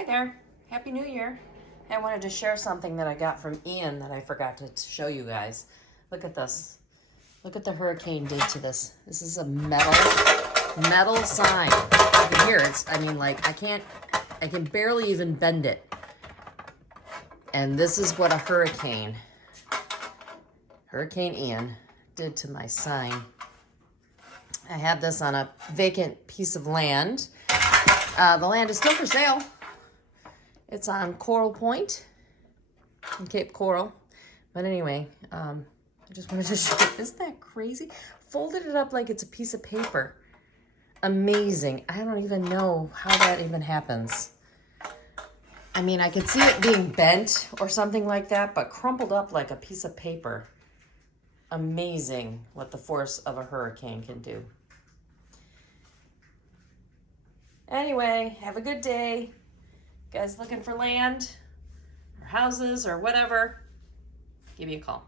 Hi there. Happy New Year. I wanted to share something that I got from Ian that I forgot to show you guys. Look at this. Look at the hurricane did to this. This is a metal sign. You can hear it. I mean, like, I can barely even bend it. And this is what a Hurricane Ian did to my sign. I have this on a vacant piece of land. The land is still for sale. It's on Coral Point in Cape Coral. But anyway, I just wanted to show you. Isn't that crazy? Folded it up like it's a piece of paper. Amazing. I don't even know how that even happens. I mean, I could see it being bent or something like that, but crumpled up like a piece of paper. Amazing what the force of a hurricane can do. Anyway, have a good day. Guys looking for land or houses or whatever, give me a call.